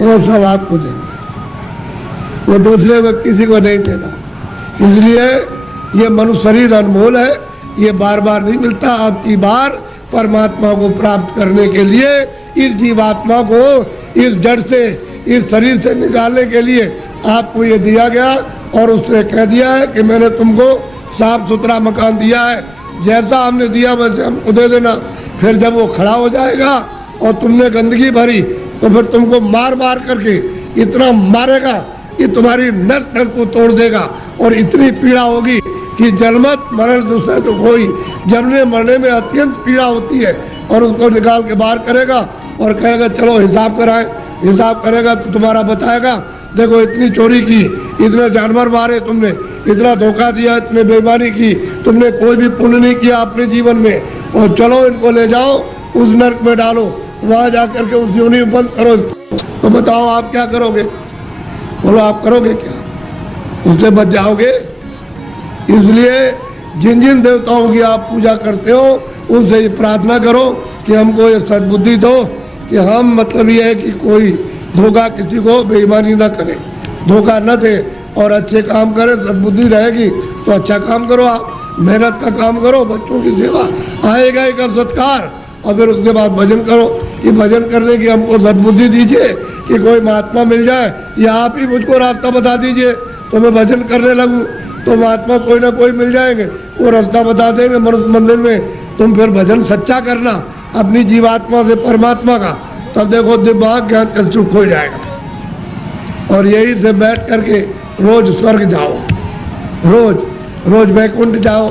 वो सब आपको देंगे, वो दूसरे को किसी को नहीं देना। इसलिए ये मनुष्य शरीर अनमोल है, ये बार बार नहीं मिलता। आपकी बार परमात्मा को प्राप्त करने के लिए इस जीवात्मा को इस जड़ से, इस शरीर से निकालने के लिए आपको ये दिया गया। और उसने कह दिया है कि मैंने तुमको साफ सुथरा मकान दिया है, जैसा हमने दिया वैसे हमको दे देना। फिर जब वो खड़ा हो जाएगा और तुमने गंदगी भरी तो फिर तुमको मार मार करके इतना मारेगा कि तुम्हारी नस नस को तोड़ देगा और इतनी पीड़ा होगी कि जन्मत मरण दूसरे तो कोई, जन्मने मरने में अत्यंत पीड़ा होती है। और उसको निकाल के बाहर करेगा और कहेगा चलो हिसाब कराएं। हिसाब करेगा तो तुम्हारा बताएगा देखो इतनी चोरी की, इतने जानवर मारे तुमने, इतना धोखा दिया, इतने बेईमानी की, तुमने कोई भी पुण्य नहीं किया अपने जीवन में, और चलो इनको ले जाओ उस नर्क में डालो, वहां जाकर के उस योनि में बंद करो। तो बताओ आप क्या करोगे? बोलो आप करोगे क्या? उससे बच जाओगे? इसलिए जिन जिन देवताओं की आप पूजा करते हो उनसे ये प्रार्थना करो कि हमको ये सद्बुद्धि दो कि हम, मतलब ये है कि कोई धोखा, किसी को बेईमानी न करे, धोखा न दे और अच्छे काम करे। सद्बुद्धि रहेगी तो अच्छा काम करो, आप मेहनत का काम करो, बच्चों की सेवा, आएगा एक सत्कार, और फिर उसके बाद भजन करो कि भजन करने की हमको सद्बुद्धि दीजिए कि कोई महात्मा मिल जाए या आप ही मुझको रास्ता बता दीजिए तो मैं भजन करने लगूं। तो महात्मा कोई ना कोई मिल जाएंगे, वो रास्ता बता देंगे मनुष्य मंदिर में। तुम फिर भजन सच्चा करना अपनी जीवात्मा से परमात्मा का, तब देखो दिमाग ज्ञान चक्षु खो जाएगा। और यही से बैठ करके रोज स्वर्ग जाओ, रोज रोज वैकुंठ जाओ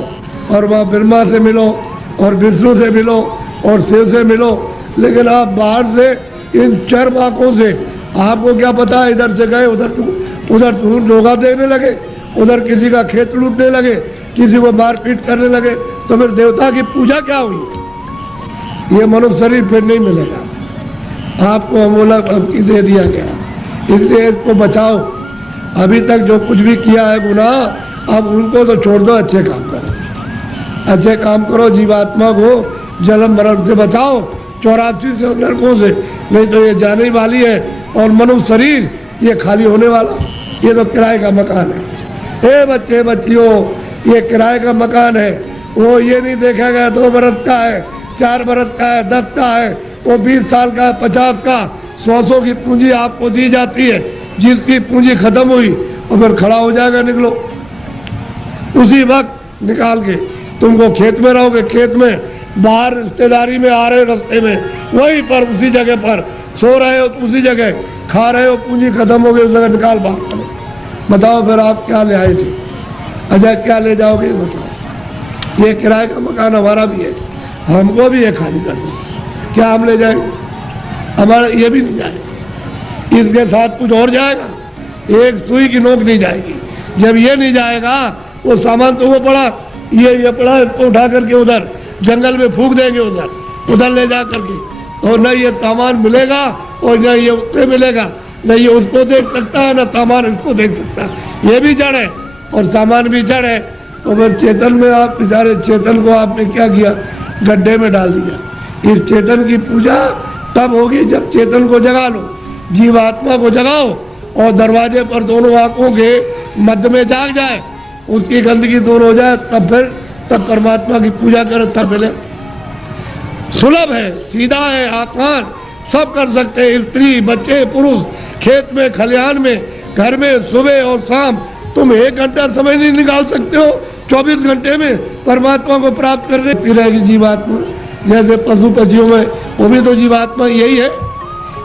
और वहाँ ब्रह्मा से मिलो और विष्णु से मिलो और शिव से मिलो। लेकिन आप बाहर से इन चर्म आंखों से आपको क्या पता, इधर से गए उधर धोखा देने लगे, उधर किसी का खेत लूटने लगे, किसी को मारपीट करने लगे, तो फिर देवता की पूजा क्या हुई? ये मनुष्य शरीर फिर नहीं मिलेगा आपको, अमूलक दे दिया गया। इसलिए इसको बचाओ। अभी तक जो कुछ भी किया है गुनाह, अब उनको तो छोड़ दो, अच्छे काम करो, अच्छे काम करो, जीवात्मा को जन्म मरण से बचाओ, 84 से नरकों से, नहीं तो ये जाने वाली है। और मनुष्य शरीर ये खाली होने वाला, ये तो किराए का मकान है। ए बच्चे बच्चियों, ये किराए का मकान है, वो ये नहीं देखा गया 2 बरस का है, 4 बरस का है, 10 का है, वो 20 साल का है, 50 का, 100 की पूंजी आपको दी जाती है। जिसकी पूंजी खत्म हुई और फिर खड़ा हो जाएगा, निकलो उसी वक्त निकाल के। तुमको खेत में रहोगे, खेत में, बाहर रिश्तेदारी में आ रहे हो, रास्ते में वहीं पर उसी जगह पर सो रहे हो, उसी जगह खा रहे हो, पूंजी खत्म हो गई, उस जगह निकाल बाहर करो। बताओ फिर आप क्या ले आए थे? अच्छा क्या ले जाओगे बताओ? ये किराए का मकान हमारा भी है, हमको भी ये खाली कर दो, क्या हम ले जाएंगे? हमारा ये भी नहीं जाएगा, इसके साथ कुछ और जाएगा, एक सुई की नोक नहीं जाएगी। जब ये नहीं जाएगा, वो सामान तो वो पड़ा, ये पड़ा, इसको उठा करके उधर जंगल में फूंक देंगे, उधर ले जा करके, और न ये सामान मिलेगा और न ये उससे मिलेगा, न ये उसको देख सकता है, न सामान इसको देख सकता है। ये भी जड़ है और सामान भी जड़ है। तो फिर चेतन में आप बेचारे चेतन को आपने क्या किया? गड्ढे में डाल दिया। इस चेतन की पूजा तब होगी जब चेतन को जगा लो, जीवात्मा को जगाओ, और दरवाजे पर दोनों आंखों के मध्य में जाग जाए, उसकी गंदगी दूर हो जाए, तब परमात्मा की पूजा करो, तब मिले। सुलभ है, सीधा है, आसान, सब कर सकते हैं, स्त्री बच्चे पुरुष, खेत में खलिहान में, घर में, सुबह और शाम। तुम 1 घंटा समय नहीं निकाल सकते हो 24 घंटे में परमात्मा को प्राप्त करने की रहेगी जीवात्मा। जैसे पशु पक्षियों में वो भी तो जीवात्मा यही है,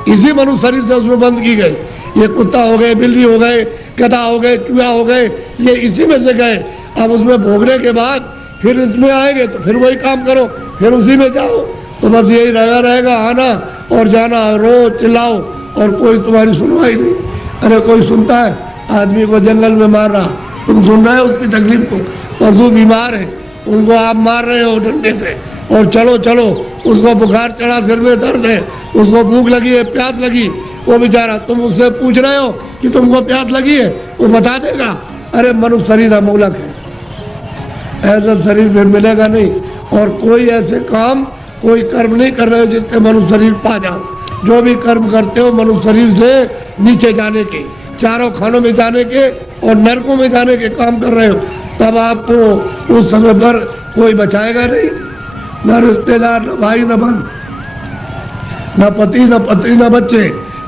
इसी मनुष्य शरीर से उसमें बंद की गई। ये कुत्ता हो गए, बिल्ली हो गए, गधा हो गए, चूहा हो गए, ये इसी में से गए। अब उसमें भोगने के बाद फिर इसमें आएंगे तो फिर वही काम करो, फिर उसी में जाओ। तो बस यही रहेगा आना और जाना, रोज चिल्लाओ और कोई तुम्हारी सुनवाई नहीं। अरे कोई सुनता है? आदमी को जंगल में मार रहा, तुम सुन रहे हो उसकी तकलीफ को? पशु बीमार है, उनको आप मार रहे हो डंडे से, और चलो चलो, उसको बुखार चढ़ा, सिर में दर्द है, उसको भूख लगी है, प्यास लगी, वो बेचारा, तुम उससे पूछ रहे हो कि तुमको प्यास लगी है, वो बता देगा? अरे मनुष्य शरीर अमूलक है, ऐसा शरीर फिर मिलेगा नहीं। और कोई ऐसे काम, कोई कर्म नहीं कर रहे हो जिससे मनुष्य शरीर पा जाओ। जो भी कर्म करते हो मनुष्य शरीर से नीचे जाने के, चारों खानों में जाने के और नरकों में जाने के काम कर रहे हो, तब आपको उस समय पर कोई बचाएगा नहीं, न रिश्तेदार, न भाई, न बहन, न पति, न पत्नी, न बच्चे,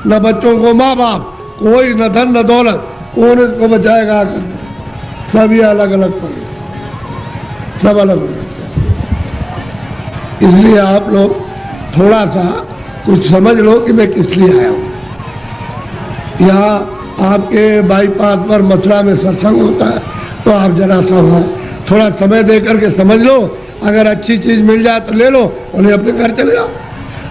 न बच्चों को माँ बाप, कोई न धन न दौलत, कौन इसको बचाएगा? सब ये अलग अलग पड़े, सब अलग अलग। इसलिए आप लोग थोड़ा सा कुछ समझ लो कि मैं किस लिए आया हूँ। यहाँ आपके बाईपास पर मथुरा में सत्संग होता है, तो आप जरा सा वहाँ थोड़ा समय दे करके समझ लो। अगर अच्छी चीज़ मिल जाए तो ले लो, और नहीं अपने घर चले जाओ।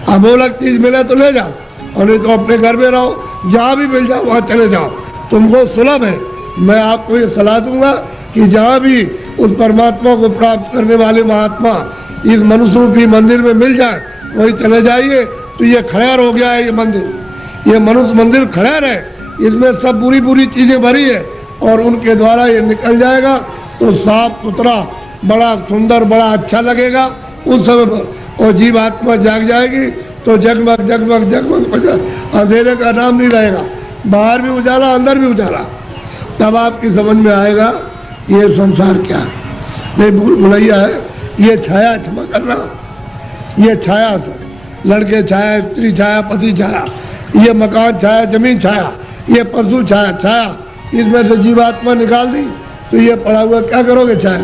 अमूलक चीज़ मिले तो ले जाओ, और नहीं तो अपने घर में रहो। जहाँ भी मिल जाओ वहाँ चले जाओ, तुमको सुलभ है। मैं आपको ये सलाह दूंगा कि जहाँ भी उस परमात्मा को प्राप्त करने वाले महात्मा इस मनुष्य रूपी मंदिर में मिल जाए, वही चले जाइए। तो ये खड़ेर हो गया है, ये मंदिर, ये मनुष्य मंदिर खड़ेर है, इसमें सब बुरी बुरी चीज़ें भरी है, और उनके द्वारा ये निकल जाएगा तो साफ सुथरा, बड़ा सुंदर, बड़ा अच्छा लगेगा उस समय पर। और जीवात्मा जाग जाएगी तो जगमग जगमग जगमग, अंधेरे का नाम नहीं रहेगा, बाहर भी उजाला, अंदर भी उजाला। तब आपकी समझ में आएगा ये संसार क्या है। नहीं भूल भुलैया है, ये छाया, क्षमा करना, ये छाया था, लड़के छाया, स्त्री छाया, पति छाया, ये मकान छाया, जमीन छाया, ये पशु छाया, छाया, इसमें से जीवात्मा निकाल दी तो ये पड़ा हुआ क्या करोगे? चाय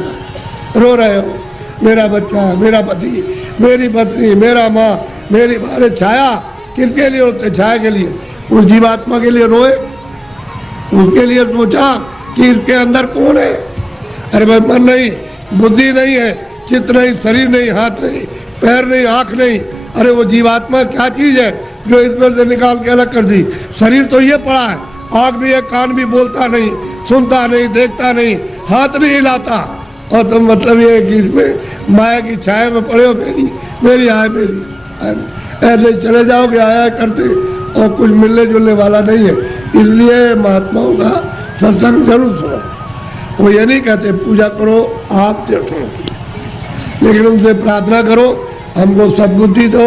रो रहे हो, मेरा बच्चा, मेरा पति, मेरी पत्नी, मेरा माँ, मेरी बारे छाया किसके लिए होते? छाया के लिए। उस जीवात्मा के लिए रोए, उसके लिए सोचा कि इसके अंदर कौन है। अरे भाई मन नहीं, बुद्धि नहीं है, चित्त नहीं, शरीर नहीं, हाथ नहीं, पैर नहीं, आँख नहीं। अरे वो जीवात्मा क्या चीज़ है जो इसमें से निकाल के अलग कर दी? शरीर तो ये पड़ा है, आँख भी है, कान भी, बोलता नहीं, सुनता नहीं, देखता नहीं, हाथ भी हिलाता, और तुम मतलब ये कि इसमें माया की छाया में पड़े हो, मेरी आय मेरी। ऐसे चले जाओगे आया करते, और कुछ मिलने जुलने वाला नहीं है। इसलिए महात्माओं का सत्संग जरूर सुनो। वो ये नहीं कहते पूजा करो आप तीर्थ करो, लेकिन उनसे प्रार्थना करो हमको सद्बुद्धि दो,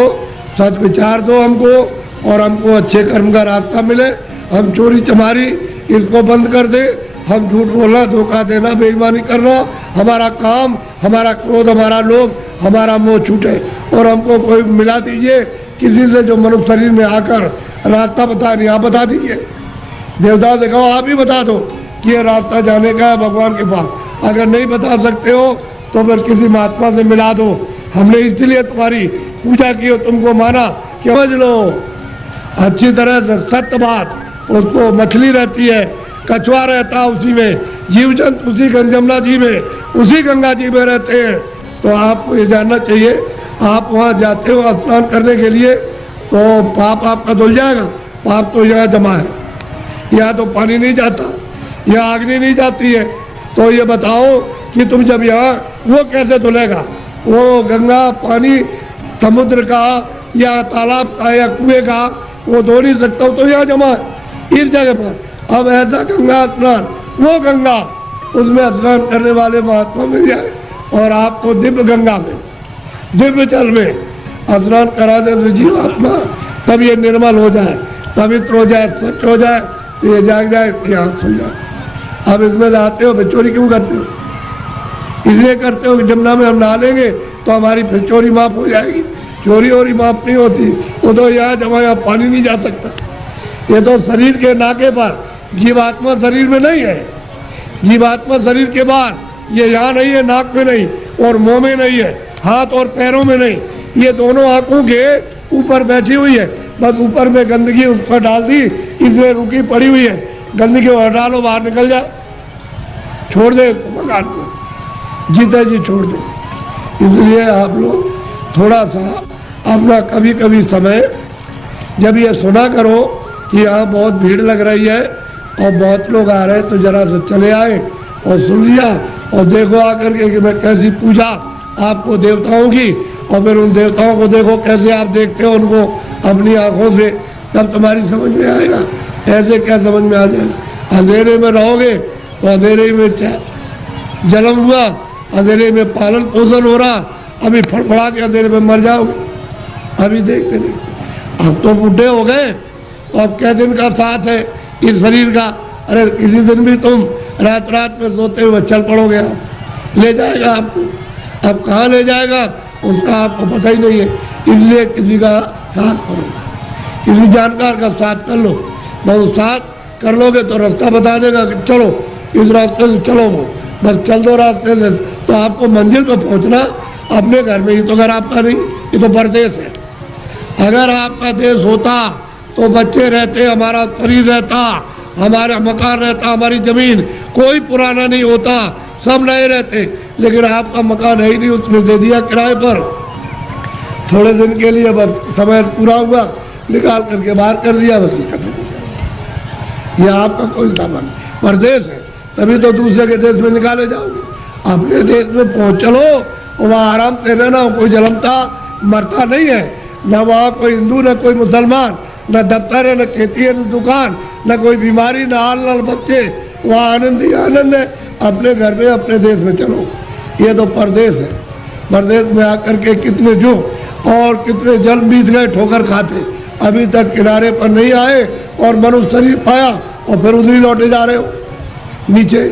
सच विचार दो हमको, और हमको अच्छे कर्म का रास्ता मिले। हम चोरी चमारी इसको बंद कर दे, हम झूठ बोलना, धोखा देना, बेईमानी करना, हमारा काम, हमारा क्रोध, हमारा लोभ, हमारा मोह छूटे। और हमको कोई मिला दीजिए किसी से जो मनुष्य शरीर में आकर रास्ता बता नहीं, आप बता दीजिए। देवता देखो आप ही बता दो कि ये रास्ता जाने का है भगवान के पास। अगर नहीं बता सकते हो तो फिर किसी महात्मा से मिला दो। हमने इसलिए तुम्हारी पूजा की हो, तुमको माना, समझ लो अच्छी तरह से सत्य बात। उसको मछली रहती है, कछुआ रहता है उसी में, जीव जंतु उसी जमुना जी में, उसी गंगा जी में रहते हैं। तो आपको ये जानना चाहिए, आप वहाँ जाते हो स्नान करने के लिए तो पाप आपका धुल जाएगा। पाप तो यहाँ जमा है, यहाँ तो पानी नहीं जाता, यहाँ अग्नि नहीं जाती है। तो ये बताओ कि तुम जब यहाँ, वो कैसे धुलेगा? वो गंगा पानी समुद्र का या तालाब का या कुएं का वो धो नहीं सकता, तो यहाँ जमा है इस जगह पर। अब ऐसा गंगा स्नान, वो गंगा, उसमें स्नान करने वाले महात्मा मिल जाए और आपको दिव्य गंगा में, दिव्य जल में स्नान करा दे तो जीवात्मा तब ये निर्मल हो जाए, पवित्र हो जाए, स्वच्छ हो जाए, तो ये जाग जाए, यहाँ खुल जाए। अब इसमें आते हो फिर चोरी क्यों करते हो? इसलिए करते हो कि जमुना में हम नहा लेंगे तो हमारी फिर चोरी माफ हो जाएगी। चोरी और माफ नहीं होती, वो तो यहाँ जमा, यहाँ पानी नहीं जा सकता। ये तो शरीर के नाके पर, जीवात्मा शरीर में नहीं है। जीवात्मा शरीर के बाहर, ये यहाँ नहीं है, नाक में नहीं और मुंह में नहीं है, हाथ और पैरों में नहीं, ये दोनों आंखों के ऊपर बैठी हुई है। बस ऊपर में गंदगी उस पर डाल दी, इसलिए रुकी पड़ी हुई है। गंदगी और डालो, बाहर निकल जाए, छोड़ दे मकान को, जीते जी छोड़ दे। इसलिए आप लोग थोड़ा सा अपना कभी कभी समय, जब ये सुना करो कि यहाँ बहुत भीड़ लग रही है और बहुत लोग आ रहे हैं, तो जरा से चले आए और सुन लिया और देखो आकर के कि मैं कैसी पूजा आपको देवताओं की, और फिर उन देवताओं को देखो कैसे आप देखते हो उनको अपनी आंखों से, तब तुम्हारी समझ में आएगा। ऐसे क्या समझ में आ जाएगा? अंधेरे में रहोगे तो अंधेरे में जन्म हुआ, अंधेरे में पालन पोषण हो रहा, अभी फड़फड़ा के अंधेरे में मर जाओगे। अभी देखते नहीं, अब तो बूढ़े हो गए, तो अब क्या दिन का साथ है इस शरीर का? अरे किसी दिन भी तुम रात रात में सोते हुए चल पड़ोगे, आप ले जाएगा आपको। अब कहाँ ले जाएगा उसका आपको पता ही नहीं है। इसलिए किसी का साथ करो, किसी जानकार का साथ कर लो। बहुत साथ कर लोगे तो रास्ता बता देगा कि चलो इस रास्ते से चलो, वो बस चल दो रास्ते से, तो आपको मंजिल पर पहुंचना अपने घर में ही। तो घर आपका नहीं, ये तो परदेश है। अगर आपका देश होता तो बच्चे रहते, हमारा शरीर रहता, हमारा मकान रहता, हमारी जमीन, कोई पुराना नहीं होता, सब नए रहते। लेकिन आपका मकान है ही नहीं, उसने दे दिया किराए पर, थोड़े दिन के लिए, बस समय पूरा हुआ निकाल करके बाहर कर दिया, बस खत्म हो गया। ये आपका कोई सामान परदेश है, तभी तो दूसरे के देश में निकाले जाओगे। अपने देश में पहुँच चलो, वहाँ आराम से रहना, कोई जलमता मरता नहीं है, न वहाँ कोई हिंदू, न कोई मुसलमान, न दफ्तर है, न खेती है, न दुकान, न कोई बीमारी, न हाल न बच्चे, वहाँ आनंद ही आनंद है। अपने घर में, अपने देश में चलो। ये तो परदेश है। परदेश में आकर के कितने जो और कितने जल बीत गए ठोकर खाते, अभी तक किनारे पर नहीं आए और मनुष्य शरीर पाया और फिर उधर ही लौटे जा रहे हो, नीचे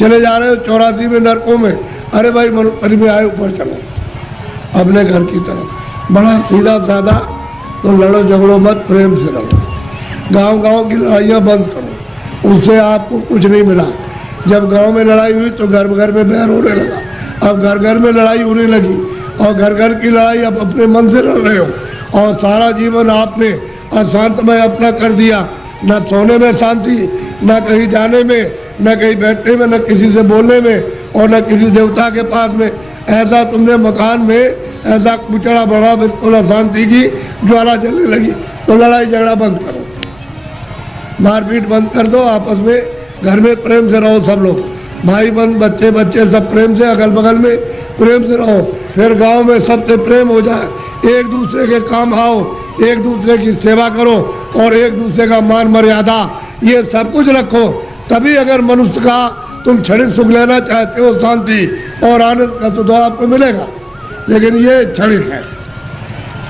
चले जा रहे हो 84 में नरकों में। अरे भाई मनुष्य शरीर में आए, ऊपर चलो अपने घर की तरफ। बड़ा सीधा साधा, तो लड़ो झगड़ो मत, प्रेम से रहो। गांव गांव की लड़ाइयाँ बंद करो, उससे आपको कुछ नहीं मिला। जब गांव में लड़ाई हुई तो घर घर में बैर होने लगा, अब घर घर में लड़ाई होने लगी और घर घर की लड़ाई अब अपने मन से लड़ रहे हो और सारा जीवन आपने अशांतमय अपना कर दिया, न सोने में शांति, न कहीं जाने में, न कहीं बैठने में, न किसी से बोलने में और न किसी देवता के पास में। ऐसा तुमने मकान में ऐसा कुचड़ा बढ़ा, बिल्कुल अशांति की ज्वाला जलने लगी। तो लड़ाई झगड़ा बंद करो, मारपीट बंद कर दो, आपस में घर में प्रेम से रहो, सब लोग भाई बहन बच्चे बच्चे सब प्रेम से, अगल बगल में प्रेम से रहो। फिर गांव में सबसे प्रेम हो जाए, एक दूसरे के काम आओ, एक दूसरे की सेवा करो और एक दूसरे का मान मर्यादा ये सब कुछ रखो। तभी अगर मनुष्य का तुम क्षणिक सुख लेना चाहते हो, शांति और आनंद का, तो आपको मिलेगा, लेकिन ये क्षणिक है।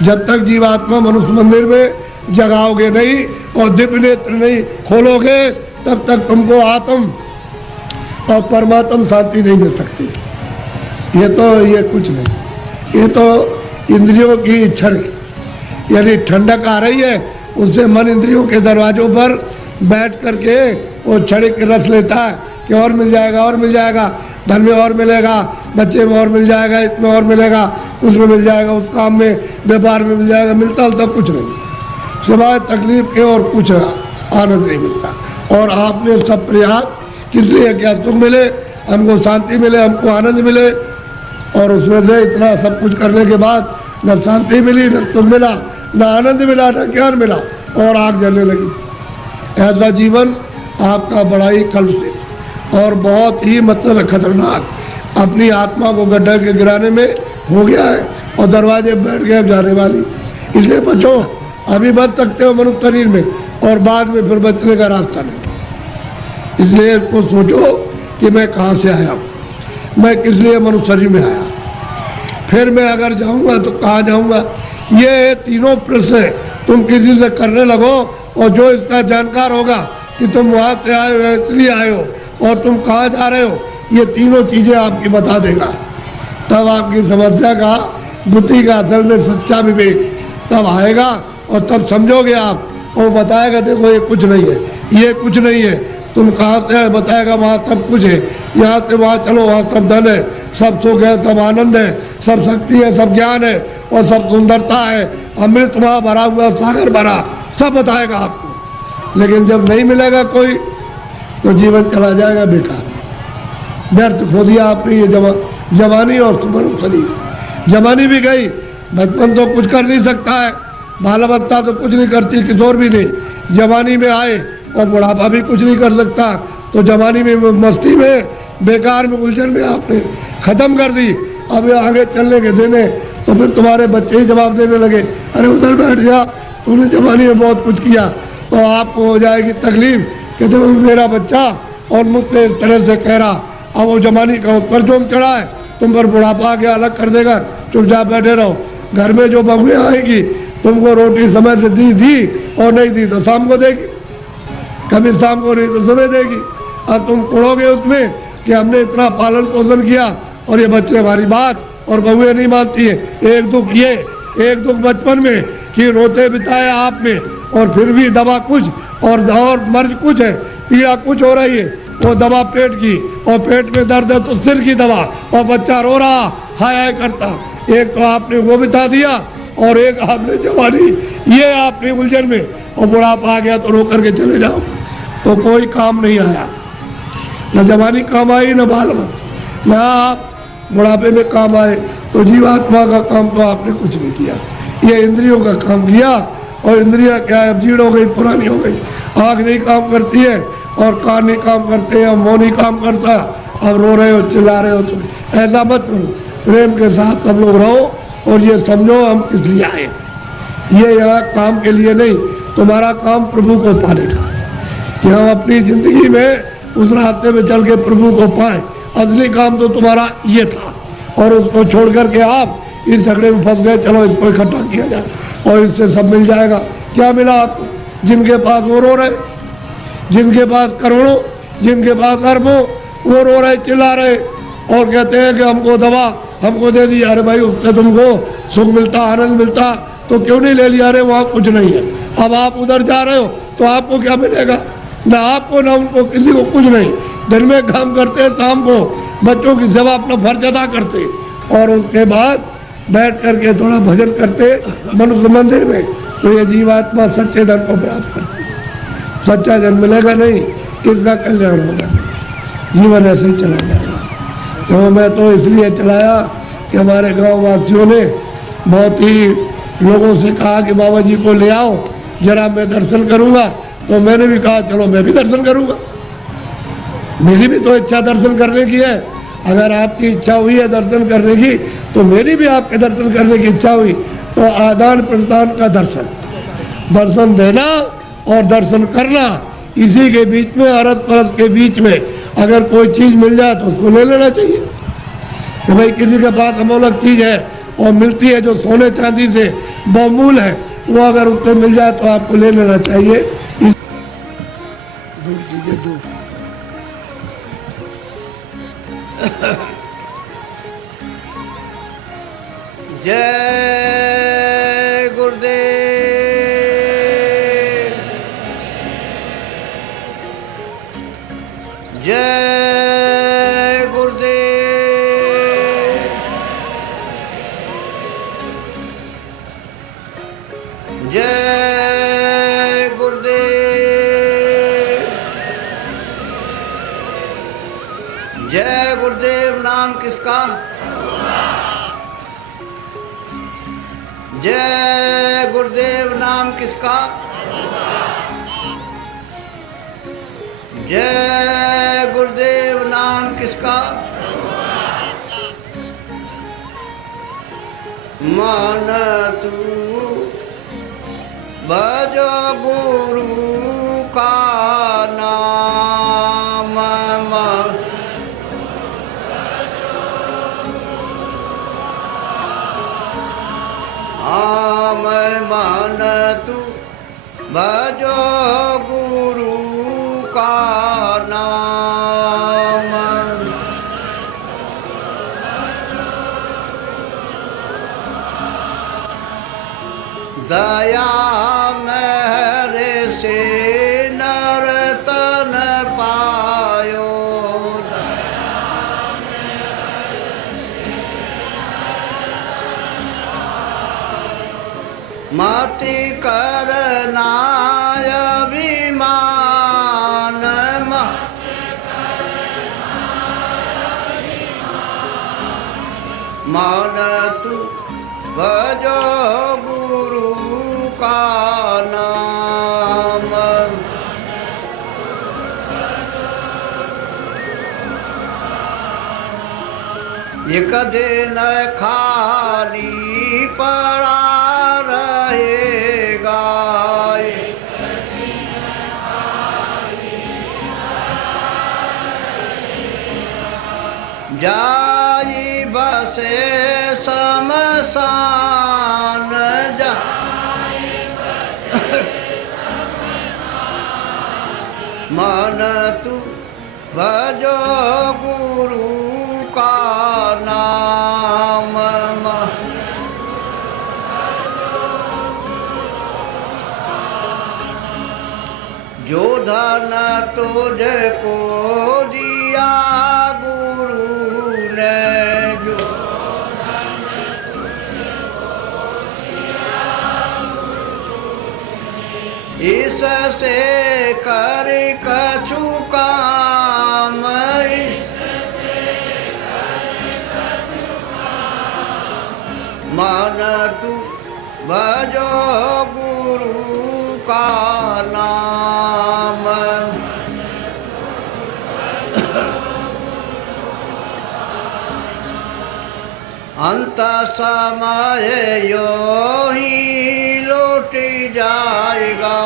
जब तक जीवात्मा मनुष्य मंदिर में जगाओगे नहीं और दिव्य नेत्र नहीं खोलोगे, तब तक तुमको आत्म और परमात्म शांति नहीं मिल सकती। ये कुछ नहीं, ये तो इंद्रियों की क्षण, यानी ठंडक आ रही है, उससे मन इंद्रियों के दरवाजों पर बैठ करके वो क्षणिक रस लेता है कि और मिल जाएगा, और मिल जाएगा, धन में और मिलेगा, बच्चे में और मिल जाएगा, इसमें और मिलेगा, उसमें मिल जाएगा, उस काम में व्यापार में मिल जाएगा। मिलता होता कुछ नहीं, सिवाय तकलीफ के और कुछ आनंद नहीं मिलता। और आपने सब प्रयास किस लिए क्या, सुख मिले, हमको शांति मिले, हमको आनंद मिले, और उसमें से इतना सब कुछ करने के बाद न शांति मिली, न सुख मिला, न आनंद मिला, न ज्ञान मिला और आग जलने लगी। ऐसा जीवन आपका बड़ा ही कलुषित और बहुत ही मतलब खतरनाक, अपनी आत्मा को गड्ढा के गिराने में हो गया है और दरवाजे बैठ गए जाने वाली। इसलिए बचो, अभी बच सकते हो मनुष्य शरीर में और बाद में फिर बचने का रास्ता नहीं। इसलिए इसको सोचो कि मैं कहाँ से आया हूँ, मैं किस लिए मनुष्य शरीर में आया, फिर मैं अगर जाऊँगा तो कहाँ जाऊँगा। ये तीनों प्रश्न तुम किसी से करने लगो और जो इसका जानकार होगा कि तुम वहाँ से आए हो, इसलिए आए हो और तुम कहाँ जा रहे हो, ये तीनों चीज़ें आपकी बता देगा। तब आपकी समस्या का, बुद्धि का असल में सच्चा विवेक तब आएगा और तब समझोगे आप। और बताएगा देखो ये कुछ नहीं है, ये कुछ नहीं है, तुम कहाँ से आए, बताएगा वहाँ सब कुछ है, यहाँ से वहाँ चलो, वहाँ सब धन है, सब सुख है, सब आनंद है, सब शक्ति है, सब ज्ञान है और सब सुंदरता है, अमृत वहाँ भरा हुआ, सागर भरा, सब बताएगा आपको। लेकिन जब नहीं मिलेगा कोई तो जीवन चला जाएगा बेकार, व्यर्थ खो दिया आपने ये जवानी और सुमन शरीर। जवानी भी गई, बचपन तो कुछ कर नहीं सकता है, बालावस्था तो कुछ नहीं करती, किशोर भी नहीं, जवानी में आए और बुढ़ापा भी कुछ नहीं कर सकता। तो जवानी में मस्ती में बेकार में उलझन में आपने खत्म कर दी। अब आगे चलने के देने तो फिर तुम्हारे बच्चे ही जवाब देने लगे, अरे उधर बैठ जा, तूने जवानी में बहुत कुछ किया। तो आपको हो जाएगी तकलीफ कि तुम मेरा बच्चा और मुझसे इस तरह से कह रहा, अब वो जवानी का उस पर जोम चढ़ा है, तुम पर बुढ़ापा आके अलग कर देगा, चुपचाप बैठे रहो। घर में जो बहुएं आएगी, तुमको रोटी समय से दी और नहीं दी तो शाम को देगी, कभी शाम को नहीं तो सुबह देगी। अब तुम कुड़ोगे उसमें कि हमने इतना पालन पोषण किया और ये बच्चे हमारी बात और बहुएं नहीं मानती है। एक दुख ये, एक दुख बचपन में कि रोते बिताए आप में और फिर भी दवा कुछ और मर्ज कुछ है, पीड़ा कुछ हो रही है, वो दवा पेट की और पेट में दर्द है तो सिर की दवा और बच्चा रो रहा हाय हाय करता। एक तो आपने वो बिता दिया और एक आपने जवानी, ये आपने उलझन में, और बुढ़ापा आ गया तो रो करके चले जाओ तो कोई काम नहीं आया, न जवानी काम आई न बाल में, न आप बुढ़ापे में काम आए। तो जीवात्मा का काम तो आपने कुछ नहीं किया, ये इंद्रियों का काम किया। और इंद्रियां क्या है, जीर्ण हो गई, पुरानी हो गई, आँख नहीं काम करती है और कान नहीं काम करते हैं, मुँह नहीं काम करता। अब रो रहे हो, चिल्ला रहे हो, तो ऐसा मत करो, प्रेम के साथ सब लोग रहो और ये समझो हम किस लिए आए। ये यहाँ काम के लिए नहीं, तुम्हारा काम प्रभु को पाने का, कि हम अपनी जिंदगी में उस रास्ते में चल के प्रभु को पाए। असली काम तो तुम्हारा ये था और उसको छोड़ करके आप इस झगड़े में फंस गए, चलो इसको इकट्ठा किया जाए और इससे सब मिल जाएगा। क्या मिला आपको? जिनके पास वो रो रहे, जिनके पास करोड़ों, जिनके पास अरबों, वो रो रहे, चिल्ला रहे और कहते हैं कि हमको दवा हमको दे दी। अरे भाई उससे तुमको सुख मिलता, आनंद मिलता तो क्यों नहीं ले लिया? अरे वहाँ कुछ नहीं है। अब आप उधर जा रहे हो तो आपको क्या मिलेगा? ना आपको ना उनको, किसी को कुछ नहीं। दिन में काम करते, शाम को बच्चों की सेवा अपना फर्ज अदा करते और उसके बाद बैठ करके थोड़ा भजन करते मनुष्य मंदिर में, तो ये जीवात्मा सच्चे धन को प्राप्त करती। सच्चा जन मिलेगा नहीं, किसका कल्याण होगा, जीवन ऐसे ही चला जाएगा। तो मैं तो इसलिए चलाया कि हमारे गांव वासियों ने बहुत ही लोगों से कहा कि बाबा जी को ले आओ जरा मैं दर्शन करूंगा, तो मैंने भी कहा चलो मैं भी दर्शन करूंगा। मेरी भी तो इच्छा दर्शन करने की है। अगर आपकी इच्छा हुई है दर्शन करने की, तो मेरी भी आपके दर्शन करने की इच्छा हुई। तो आदान प्रदान का दर्शन, दर्शन देना और दर्शन करना, इसी के बीच में, अरस परस के बीच में अगर कोई चीज मिल जाए तो उसको ले लेना चाहिए। कि भाई किसी के पास अमोलक चीज है और मिलती है जो सोने चांदी से बहुमूल है, वो अगर उसको मिल जाए तो आपको ले लेना चाहिए। दूर कीजिए, दूर। जय गुरुदेव, जय गुरुदेव, जय गुरुदेव, जय गुरुदेव। नाम किसका? जय गुरुदेव। नाम किसका? जय गुरुदेव। नाम किसका? मन तू भजो गुरु का नाम, मन तू भजो गुरु का नाम। दया मेरे से नर्तन पायो, मति करना अभिमान, मन तू भजो गुरु का नाम। एक दिन खाली पड़ा रहेगा, जाई बसे शमशान, मन तू भजो गुरु का नाम। जो धन तुझको दिया गुरु ने, जो इससे कर कछु काम, मन तू भजो गुरु का नाम। अंत समय यो ही लौट जाएगा,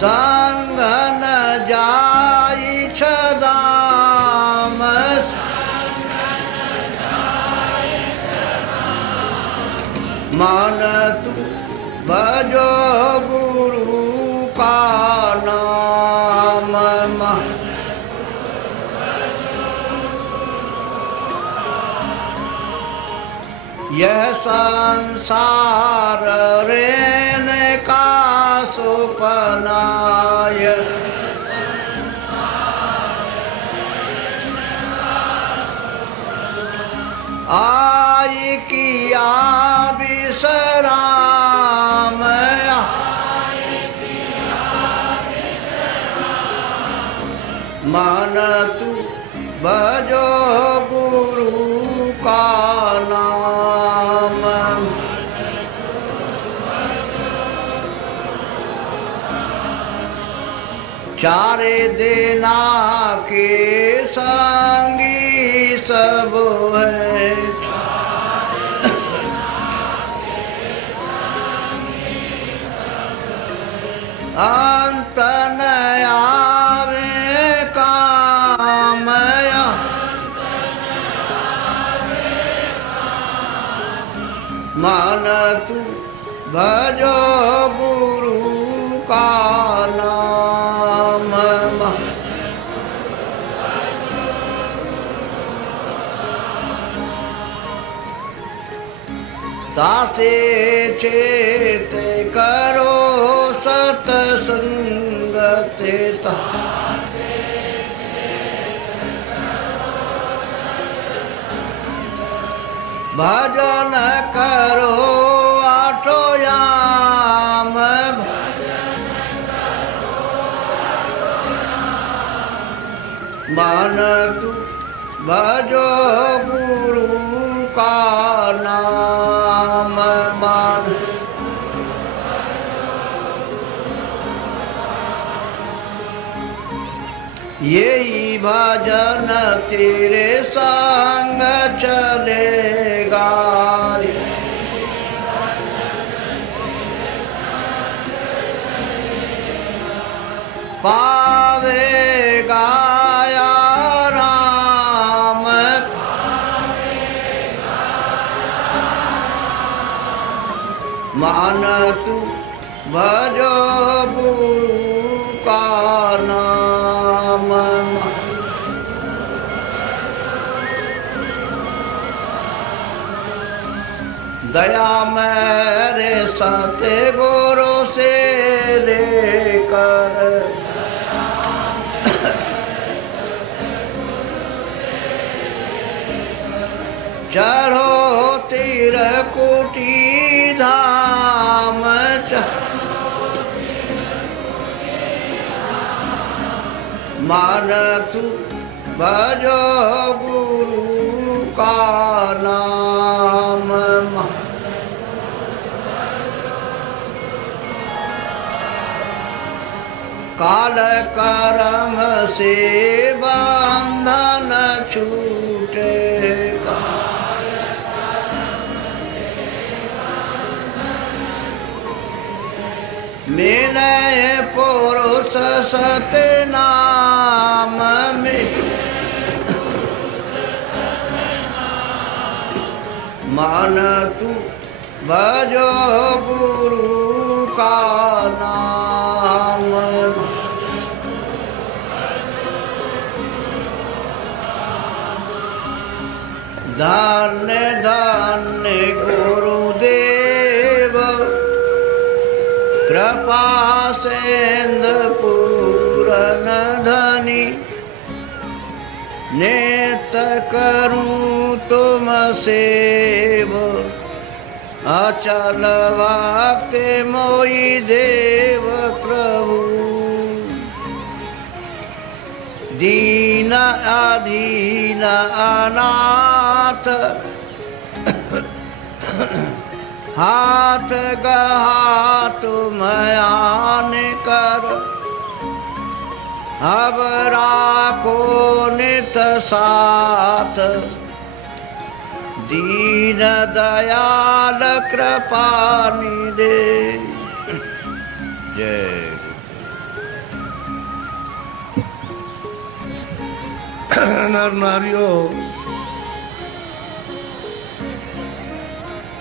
संग न जाई छदाम, मन तू भजो गुरु का नाम। यह संसार रहने का सुपनाय आई किया विश्राम मन तू भजो गुरु का नाम चारे देना के संगी सब है अंत न आवे काम मन तू भजो गुरु का नाम तासे चेत करो सतसंगत भजन करो आठो याम मन तू भजो गुरु का नाम मान यही भजन तेरे संग चलेगा पावेगा या राम मान तू भजो गुरु का नाम दया मेरे सत्य गुरु से लेकर चढ़ो तिरकुटी धाम मान तू भजो गुरु का नाम काल कर्म से बंधन छूटेगा मिले पुरुष सतनाम में मान तू भजो गुरु का नाम धन्य धन्य गुरुदेव कृपा सेंद पूरन धनी नेत करूं तुम सेव अचल भक्ति मोई देव प्रभु दीन अधीन अनाथ हाथ गहा तुम आन कर अब राखो नित साथ दीन दयाल कृपा निधे जय नर नारियों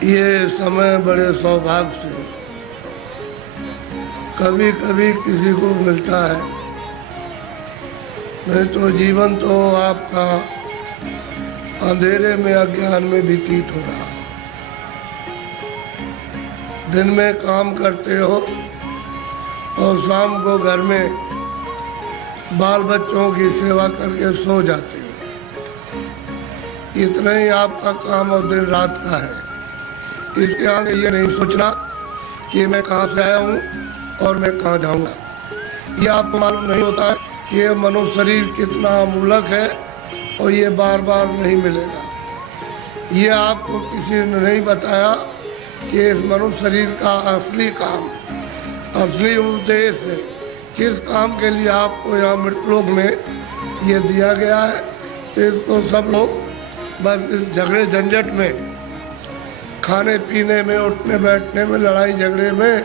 ये समय बड़े सौभाग्य से कभी कभी किसी को मिलता है, नहीं तो जीवन तो आपका अंधेरे में अज्ञान में व्यतीत हो रहा। दिन में काम करते हो और शाम को घर में बाल बच्चों की सेवा करके सो जाते हो। इतना ही आपका काम और दिन रात का है। इसके आगे ये नहीं सोचना कि मैं कहाँ से आया हूँ और मैं कहाँ जाऊँगा। ये आपको मालूम नहीं होता है कि ये मनुष्य शरीर कितना अमूलक है और ये बार बार नहीं मिलेगा। ये आपको किसी ने नहीं बताया कि इस मनुष्य शरीर का असली काम, असली उद्देश्य, किस काम के लिए आपको यहाँ मृतलोक में ये दिया गया है। तो इसको सब लोग बस इस झगड़े झंझट में, खाने पीने में, उठने बैठने में, लड़ाई झगड़े में,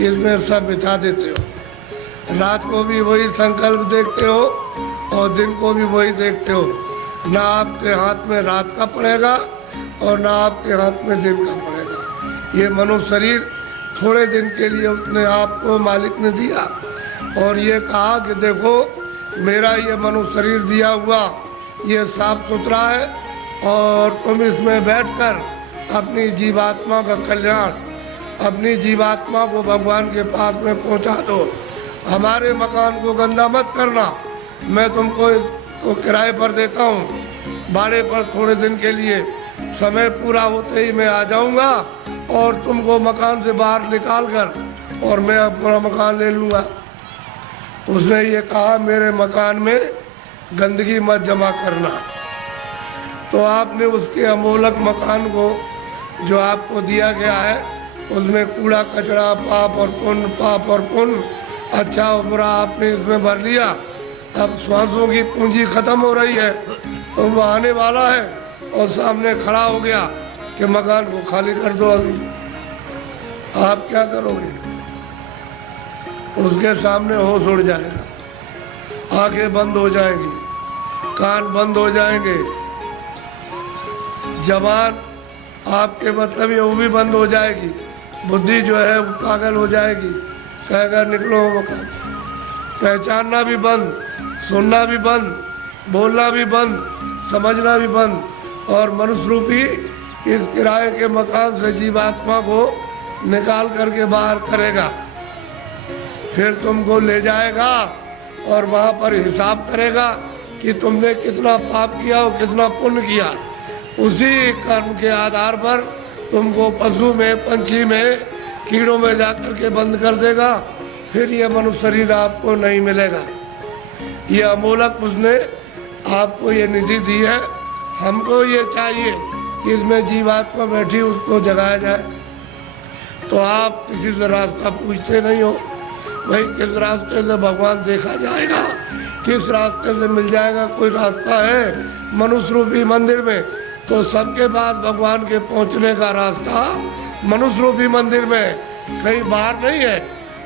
इसमें सब बिता देते हो। रात को भी वही संकल्प देखते हो और दिन को भी वही देखते हो। ना आपके हाथ में रात का पड़ेगा और ना आपके हाथ में दिन का पड़ेगा। ये मनुष्य शरीर थोड़े दिन के लिए उसने आपको मालिक ने दिया और ये कहा कि देखो मेरा ये मनुष्य शरीर दिया हुआ ये साफ सुथरा है और तुम इसमें बैठकर अपनी जीवात्मा का कल्याण, अपनी जीवात्मा को भगवान के पास में पहुंचा दो। हमारे मकान को गंदा मत करना। मैं तुमको इसको किराए पर देता हूँ, भाड़े पर थोड़े दिन के लिए। समय पूरा होते ही मैं आ जाऊँगा और तुमको मकान से बाहर निकाल कर और मैं अपना मकान ले लूँगा। उसने ये कहा मेरे मकान में गंदगी मत जमा करना। तो आपने उसके अमोलक मकान को जो आपको दिया गया है उसमें कूड़ा कचरा, पाप और पुण्य, अच्छा और बुरा आपने इसमें भर लिया। अब श्वासों की पूंजी खत्म हो रही है तो वो आने वाला है और सामने खड़ा हो गया कि मकान को खाली कर दो। अभी आप क्या करोगे? उसके सामने होश उड़ जाएगा, आंखें बंद हो जाएंगी, कान बंद हो जाएंगे, जबान आपके मतलब ये वो भी बंद हो जाएगी, बुद्धि जो है वो पागल हो जाएगी, कहेगा निकलो मकान। पहचानना भी बंद, सुनना भी बंद, बोलना भी बंद, समझना भी बंद। और मनुष्य रूपी इस किराए के मकान से जीवात्मा को निकाल करके बाहर करेगा, फिर तुमको ले जाएगा और वहाँ पर हिसाब करेगा कि तुमने कितना पाप किया और कितना पुण्य किया। उसी कर्म के आधार पर तुमको पशु में, पंछी में, कीड़ों में जाकर के बंद कर देगा। फिर ये मनुष्य शरीर आपको नहीं मिलेगा। ये अमोलक उसने आपको ये निधि दी है। हमको ये चाहिए कि इसमें जीवात्मा बैठी उसको जगाया जाए। तो आप किसी से रास्ता पूछते नहीं हो, भाई किस रास्ते से भगवान देखा जाएगा, किस रास्ते से मिल जाएगा। कोई रास्ता है मनुष्य रूपी मंदिर में, तो सबके पास भगवान के पहुंचने का रास्ता मनुष्य रूपी मंदिर में, कहीं बाहर नहीं है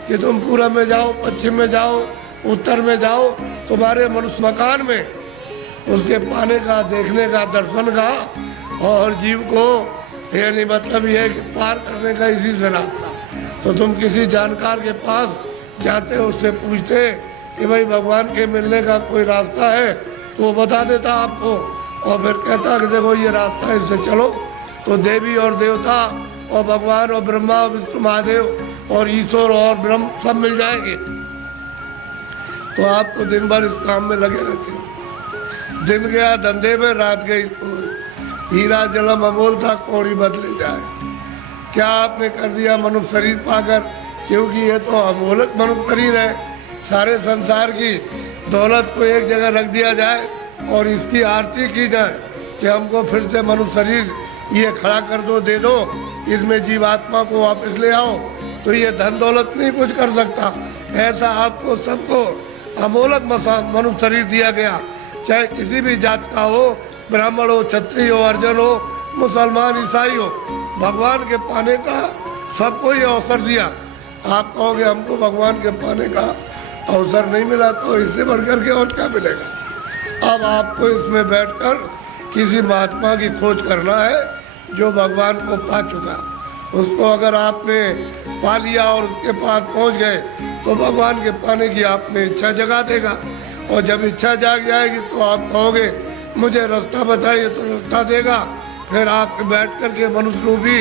कि तुम पूरब में जाओ, पश्चिम में जाओ, उत्तर में जाओ। तुम्हारे मनुष्य मकान में उसके पाने का, देखने का, दर्शन का और जीव को यानी मतलब ये है कि पार करने का इसी से रास्ता। तो तुम किसी जानकार के पास जाते हो, उससे पूछते कि भाई भगवान के मिलने का कोई रास्ता है, तो वो बता देता आपको और फिर कहता कि देखो ये रास्ता है, इससे चलो। तो देवी और देवता और भगवान और ब्रह्मा और विष्णु महादेव और ईश्वर और ब्रह्म सब मिल जाएंगे। तो आप तो दिन भर इस काम में लगे रहते हो। दिन गया धंधे में, रात गई सोई। हीरा जलम अमोल था, कौड़ी बदले जाए। क्या आपने कर दिया मनुष्य शरीर पाकर? क्योंकि ये तो अमोलक मनुष्य शरीर है। सारे संसार की दौलत को एक जगह रख दिया जाए और इसकी आरती की जाए कि हमको फिर से मनुष्य शरीर ये खड़ा कर दो, दे दो, इसमें जीवात्मा को वापस ले आओ, तो ये धन दौलत नहीं कुछ कर सकता। ऐसा आपको सबको अमोलक मनुष्य शरीर दिया गया, चाहे किसी भी जात का हो, ब्राह्मण हो, क्षत्रिय हो, अर्जन हो, मुसलमान, ईसाई हो। भगवान के पाने का सबको ये अवसर दिया। आप कहोगे हमको भगवान के पाने का अवसर नहीं मिला, तो इससे बढ़कर के और क्या मिलेगा। अब आपको इसमें बैठकर किसी महात्मा की खोज करना है जो भगवान को पा चुका। उसको अगर आपने पा लिया और उसके पास पहुंच गए तो भगवान के पाने की आपने इच्छा जगा देगा। और जब इच्छा जाग जाएगी तो आप कहोगे मुझे रास्ता बताइए, तो रास्ता देगा। फिर आप बैठ कर के मनुष्य रूपी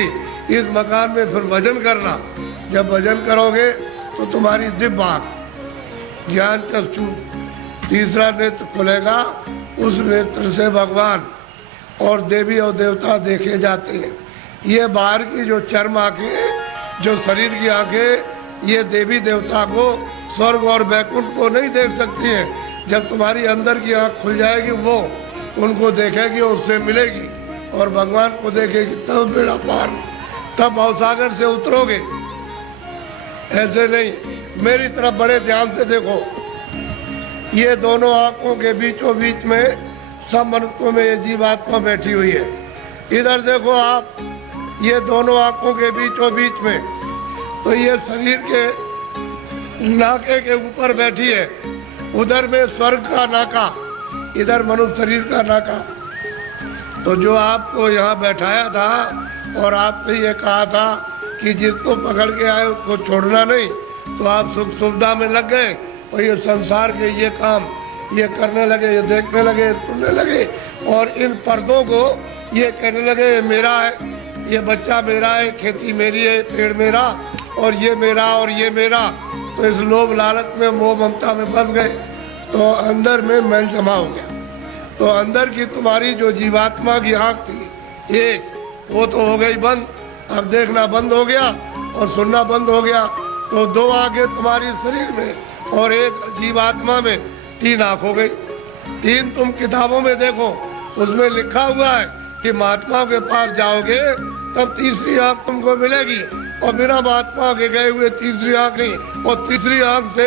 इस मकान में फिर भजन करना। जब भजन करोगे तो तुम्हारी दिव्य आँख ज्ञान चक्षु तीसरा नेत्र खुलेगा, उस नेत्र से भगवान और देवी और देवता देखे जाते हैं। ये बाहर की जो चर्म आंखें, जो शरीर की आंखें, ये देवी देवता को, स्वर्ग और वैकुंठ को नहीं देख सकती हैं। जब तुम्हारी अंदर की आंख खुल जाएगी वो उनको देखेगी, उससे मिलेगी और भगवान को देखेगी, तब बेड़ा पार, तब भवसागर से उतरोगे। ऐसे नहीं, मेरी तरफ बड़े ध्यान से देखो। ये दोनों आंखों के बीचों बीच में सब मनुष्यों में ये जीवात्मा बैठी हुई है। इधर देखो आप, ये दोनों आंखों के बीचों बीच में तो ये शरीर के नाके के ऊपर बैठी है। उधर में स्वर्ग का नाका, इधर मनुष्य शरीर का नाका। तो जो आपको यहाँ बैठाया था और आपने ये कहा था कि जिसको पकड़ के आए उसको छोड़ना नहीं, तो आप सुख सुविधा में लग गए और ये संसार के ये काम ये करने लगे, ये देखने लगे, सुनने लगे और इन पर्दों को ये कहने लगे ये मेरा है, ये बच्चा मेरा है, खेती मेरी है, पेड़ मेरा और ये मेरा और ये मेरा। तो इस लोभ लालच में मोह ममता में फंस गए, तो अंदर में मैल जमा हो गया। तो अंदर की तुम्हारी जो जीवात्मा की आँख थी एक, वो तो हो गई बंद, अब देखना बंद हो गया और सुनना बंद हो गया। तो दो आंखें तुम्हारी शरीर में और एक जीवात्मा में, तीन आँख हो गई। तीन तुम किताबों में देखो, उसमें लिखा हुआ है कि महात्मा के पास जाओगे तब तीसरी आँख तुमको मिलेगी और बिना महात्मा के गए हुए तीसरी आँख नहीं। और तीसरी आँख से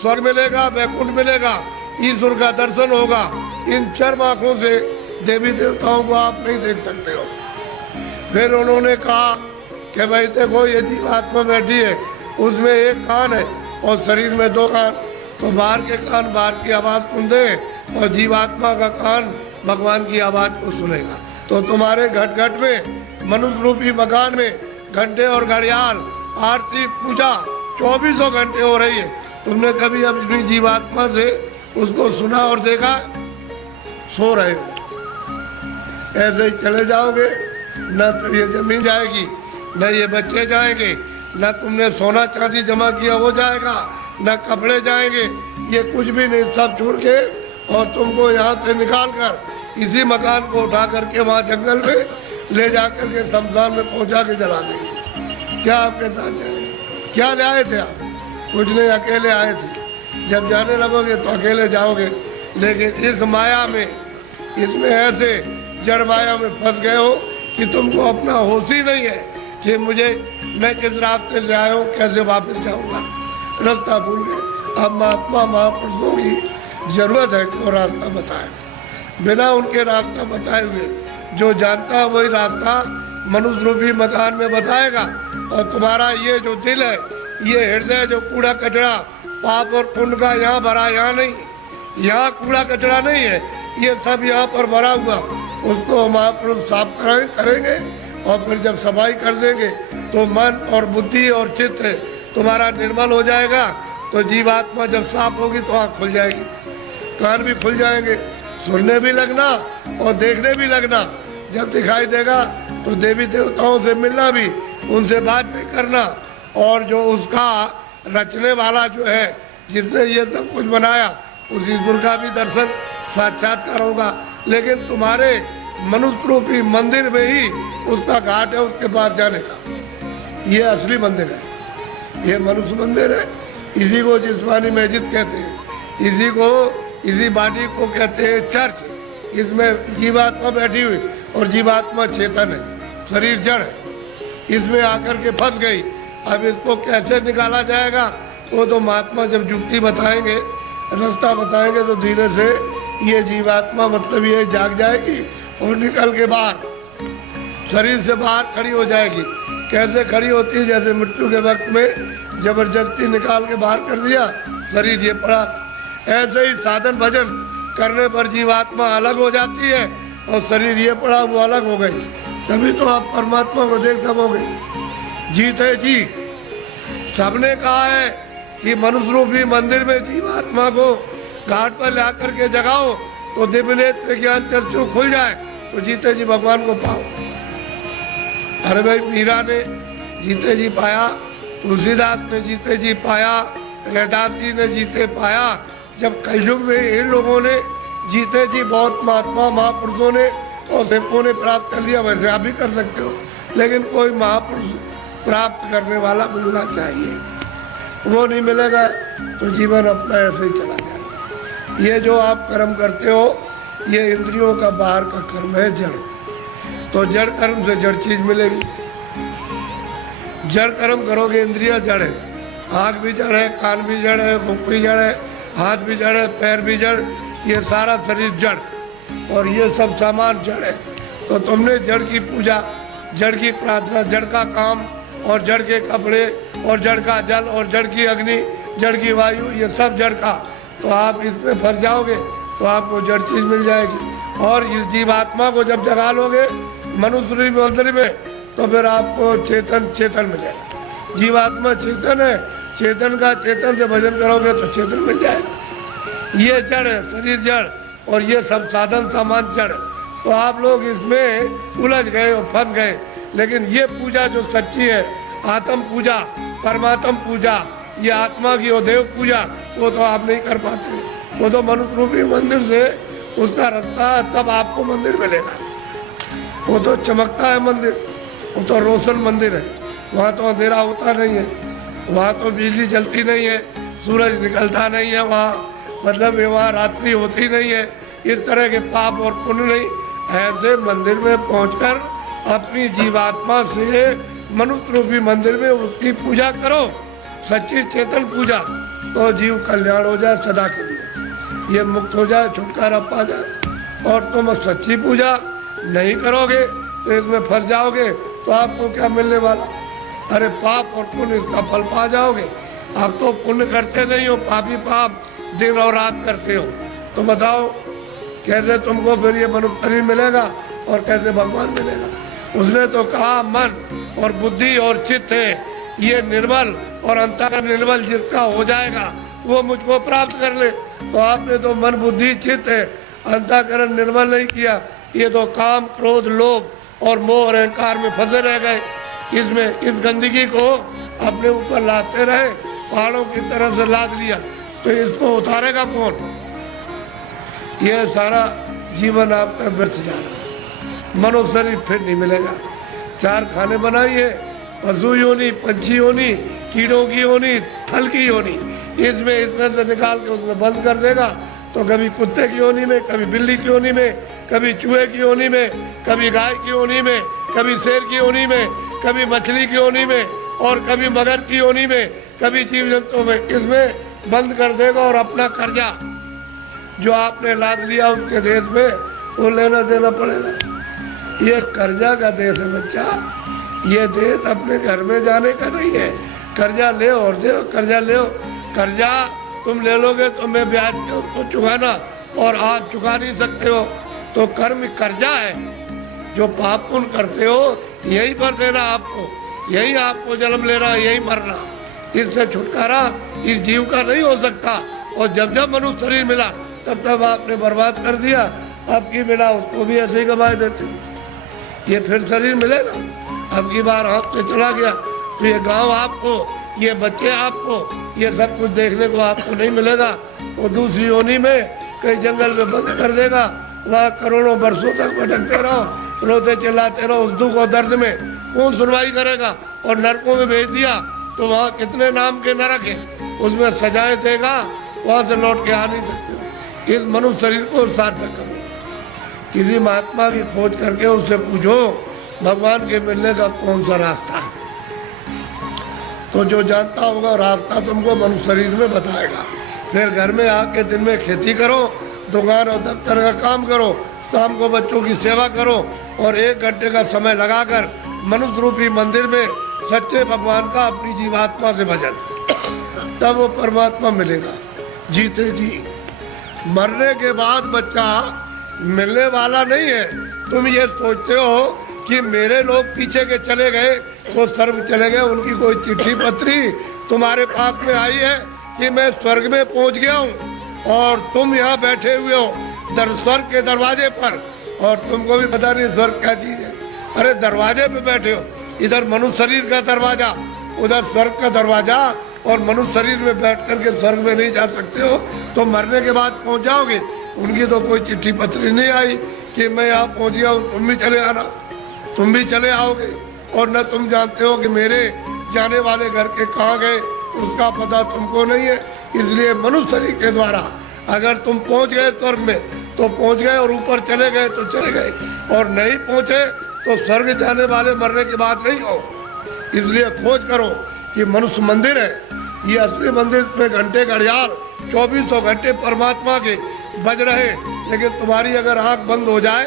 स्वर्ग मिलेगा, वैकुंठ मिलेगा, ईश्वर का दर्शन होगा। इन चर्म आँखों से देवी देवताओं को आप नहीं देख सकते हो। फिर उन्होंने कहा कि भाई देखो ये जीवात्मा बैठी है, उसमें एक कान है और शरीर में दो कान, तो बाहर के कान बाहर की आवाज़ सुनते हैं और जीवात्मा का कान भगवान की आवाज़ को सुनेगा। तो तुम्हारे घट घट में मनुष्य रूपी मकान में घंटे और घड़ियाल आरती पूजा 24 घंटे हो रही है। तुमने कभी अपनी जीवात्मा से उसको सुना और देखा? सो रहे हो, ऐसे ही चले जाओगे, न तो ये जमीन जाएगी, न ये बच्चे जाएंगे, न तुमने सोना चांदी जमा किया वो जाएगा, न कपड़े जाएंगे, ये कुछ भी नहीं, सब छोड़ के और तुमको यहाँ से निकाल कर इसी मकान को उठा करके वहाँ जंगल में ले जा करके शमशान में पहुँचा के जला देंगे। क्या आपके साथ जाए? क्या ले आए थे आप? कुछ नहीं, अकेले आए थे। जब जाने लगोगे तो अकेले जाओगे, लेकिन इस माया में, इसमें ऐसे जड़ माया में फंस गए हो कि तुमको अपना होश ही नहीं है कि मुझे मैं किस रास्ते से आया हूँ, कैसे वापस जाऊँगा, रास्ता भूल गए। अब महात्मा महापुरुषों की जरूरत है कि वो रास्ता बताए। बिना उनके रास्ता बताए हुए जो जानता है वही रास्ता मनुष्य रूपी मकान में बताएगा। और तुम्हारा ये जो दिल है, ये हृदय जो कूड़ा कचरा पाप और पुण्य का यहाँ भरा, यहाँ नहीं, यहाँ कूड़ा कचरा नहीं है, ये सब यहाँ पर भरा हुआ, उसको महापुरुष साफ करेंगे और फिर जब सफाई कर देंगे तो मन और बुद्धि और चित्त तुम्हारा निर्मल हो जाएगा। तो जीवात्मा जब साफ होगी तो आँख खुल जाएगी, कान भी खुल जाएंगे, सुनने भी लगना और देखने भी लगना। जब दिखाई देगा तो देवी देवताओं से मिलना भी, उनसे बात भी करना, और जो उसका रचने वाला जो है, जिसने ये सब कुछ बनाया, उस ईश्वर का भी दर्शन साक्षात्कार होगा। लेकिन तुम्हारे मनुष्य रूपी मंदिर में ही उसका घाट है, उसके पास जाने का। ये असली मंदिर है, ये मनुष्य मंदिर है। इसी को जिस्मानी मस्जिद कहते हैं, इसी बॉडी को कहते हैं चर्च। इसमें जीवात्मा बैठी हुई और जीवात्मा चेतन है, शरीर जड़ है, इसमें आकर के फंस गई। अब इसको कैसे निकाला जाएगा वो तो महात्मा जब युक्ति बताएंगे, रास्ता बताएंगे, तो धीरे से ये जीवात्मा मतलब ये जाग जाएगी और निकल के बाहर शरीर से बाहर खड़ी हो जाएगी। कैसे खड़ी होती है? जैसे मृत्यु के वक्त में जबरदस्ती निकाल के बाहर कर दिया, शरीर ये पड़ा। ऐसे ही साधन भजन करने पर जीवात्मा अलग हो जाती है और शरीर ये पड़ा वो अलग हो गई। तभी तो आप परमात्मा को देख सकोगे। जीत है जी, सबने कहा है कि मनुष्य रूपी मंदिर में जीवात्मा को घाट पर ला करके जगाओ तो दिव्य नेत्र ज्ञान चक्षु खुल जाए तो जीते जी भगवान को पाओ। अरे भाई मीरा ने जीते जी पाया, तुलसीदास ने जीते जी पाया, रैदास जी ने जीते पाया। जब कलयुग में इन लोगों ने जीते जी बहुत महात्मा महापुरुषों ने और सेवकों ने प्राप्त कर लिया, वैसे आप भी कर सकते हो। लेकिन कोई महापुरुष प्राप्त करने वाला मिलना चाहिए, वो नहीं मिलेगा तो जीवन अपना ऐसे ही चला जाएगा। ये जो आप कर्म करते हो ये इंद्रियों का बाहर का कर्म है, जड़। तो जड़ कर्म से जड़ चीज मिलेगी। जड़ कर्म करोगे, इंद्रिया जड़ है, आँख भी जड़ है, कान भी जड़ है, मुख भी जड़ है, हाथ भी जड़ है, पैर भी जड़, ये सारा शरीर जड़ और ये सब सामान जड़ है। तो तुमने जड़ की पूजा, जड़ की प्रार्थना, जड़ का काम और जड़ के कपड़े और जड़ का जल और जड़ की अग्नि, जड़ की वायु, ये सब जड़ का, तो आप इसमें फंस जाओगे तो आपको जड़ चीज मिल जाएगी। और इस जीवात्मा को जब जगा लोगे मनुष्य मंदिर में तो फिर आपको चेतन मिलेगा। जीवात्मा चेतन है, चेतन का चेतन से भजन करोगे तो चेतन मिल जाएगा। ये जड़ है, शरीर जड़ और ये सब साधन सामान जड़। तो आप लोग इसमें उलझ गए और फंस गए। लेकिन ये पूजा जो सच्ची है, आत्म पूजा, परमात्म पूजा, ये आत्मा की और देव पूजा, वो तो आप नहीं कर पाते। वो तो मनुष्य रूपी मंदिर से उसका रास्ता है, तब आपको मंदिर मिलेगा। वो तो चमकता है मंदिर, वो तो रोशन मंदिर है। वहाँ तो अंधेरा होता नहीं है, वहाँ तो बिजली जलती नहीं है, सूरज निकलता नहीं है, वहाँ मतलब वहाँ रात्रि होती नहीं है, इस तरह के पाप और पुण्य नहीं। ऐसे मंदिर में पहुंचकर अपनी जीवात्मा से मनुष्य रूपी मंदिर में उसकी पूजा करो, सच्ची चेतन पूजा, तो जीव कल्याण हो जाए सदा के लिए, ये मुक्त हो जाए, छुटकारा पा जाए। और तुम सच्ची पूजा नहीं करोगे तो इसमें फंस जाओगे, तो आपको क्या मिलने वाला? अरे पाप और पुण्य इसका फल पा जाओगे। आप तो पुण्य करते नहीं हो, पापी पाप दिन और रात करते हो। तो बताओ कैसे तुमको फिर ये मनुष्य शरीर मिलेगा और कैसे भगवान मिलेगा? उसने तो कहा मन और बुद्धि और चित्त है ये निर्मल, और अंतःकरण निर्मल जिसका हो जाएगा वो मुझको प्राप्त कर ले। तो आपने तो मन बुद्धि चित्त है, अंतःकरण निर्मल नहीं किया। ये तो काम क्रोध लोभ और मोह और अहंकार में फंसे रह गए। इसमें इस गंदगी को अपने ऊपर लाते रहे, पहाड़ों की तरफ से लाद लिया, तो इसको उतारेगा कौन? ये सारा जीवन आपका व्यर्थ जा रहा है। मनुष्य शरीर फिर नहीं मिलेगा। चार खाने बनाइए, पशु योनि, पंछी योनि, कीड़ों की योनि, थल की योनि, इसमें से निकाल के उसमें बंद कर देगा। तो कभी कुत्ते की योनि में, कभी बिल्ली की योनि में, कभी चूहे की योनि में, कभी गाय की योनि में, कभी शेर की योनि में, कभी मछली की योनि में, और कभी मगर की योनि में, कभी जीव जंतुओं में, इसमें बंद कर देगा। और अपना कर्जा जो आपने लाद लिया उसके देश में, वो लेना देना पड़ेगा। ये कर्जा का देश है बच्चा, ये देश अपने घर में जाने का नहीं है। कर्जा ले और दे, कर्जा ले, कर्जा तुम ले लोगे तो मैं ब्याज के उसको चुकाना, और आप चुका नहीं सकते हो। तो कर्म कर्जा है, जो पाप पुण्य करते हो यही पर देना आपको, यही आपको जन्म लेना, यही मरना। इससे छुटकारा इस जीव का नहीं हो सकता। और जब जब मनुष्य शरीर मिला तब तब आपने बर्बाद कर दिया। अब की बिना उसको भी ऐसे ही गवाए देते। ये फिर शरीर मिलेगा? अब की बार हाथ से चला गया तो ये गांव आपको, ये बच्चे आपको, ये सब कुछ देखने को आपको नहीं मिलेगा। वो दूसरी योनि में कई जंगल में बंद कर देगा, वहाँ करोड़ों वर्षों तक भटकते रहो, रोते चिल्लाते रहो उस दुख और दर्द में। कौन सुनवाई करेगा? और नरकों में भेज दिया तो वहाँ कितने नाम के नरक है, उसमें सजाएं देगा, वहाँ से लौट के आ नहीं सकते। इस मनुष्य शरीर को सार्थक करो। किसी महात्मा की खोज करके उससे पूछो भगवान के मिलने का कौन सा रास्ता है, तो जो जानता होगा रास्ता तुमको मनुष्य शरीर में बताएगा। फिर घर में आके दिन में खेती करो, दुकान और दफ्तर का काम करो, शाम को बच्चों की सेवा करो, और 1 घंटे का समय लगाकर मनुष्य रूपी मंदिर में सच्चे भगवान का अपनी जीवात्मा से भजन, तब वो परमात्मा मिलेगा जीते जी। मरने के बाद बच्चा मिलने वाला नहीं है। तुम ये सोचते हो कि मेरे लोग पीछे के चले गए, वो स्वर्ग चले गए, उनकी कोई चिट्ठी पत्री तुम्हारे पास में आई है कि मैं स्वर्ग में पहुंच गया हूँ और तुम यहाँ बैठे हुए हो स्वर्ग के दरवाजे पर, और तुमको भी पता नहीं स्वर्ग क्या चीज है। अरे दरवाजे पे बैठे हो, इधर मनुष्य शरीर का दरवाजा, उधर स्वर्ग का दरवाजा, और मनुष्य शरीर में बैठ करके स्वर्ग में नहीं जा सकते हो तो मरने के बाद पहुंच जाओगे। उनकी तो कोई चिट्ठी पत्री नहीं आई कि मैं यहाँ पहुंच गया हूँ, तुम भी चले आना, तुम भी चले आओगे। और न तुम जानते हो कि मेरे जाने वाले घर के कहाँ गए, उसका पता तुमको नहीं है। इसलिए मनुष्य शरीर के द्वारा अगर तुम पहुंच गए स्वर्ग में तो पहुंच गए, और ऊपर चले गए तो चले गए, और नहीं पहुंचे तो स्वर्ग जाने वाले मरने की बात नहीं हो। इसलिए खोज करो कि मनुष्य मंदिर है, ये असली मंदिर में घंटे घड़ियाल 2400 घंटे परमात्मा के बज रहे। लेकिन तुम्हारी अगर आंख बंद हो जाए,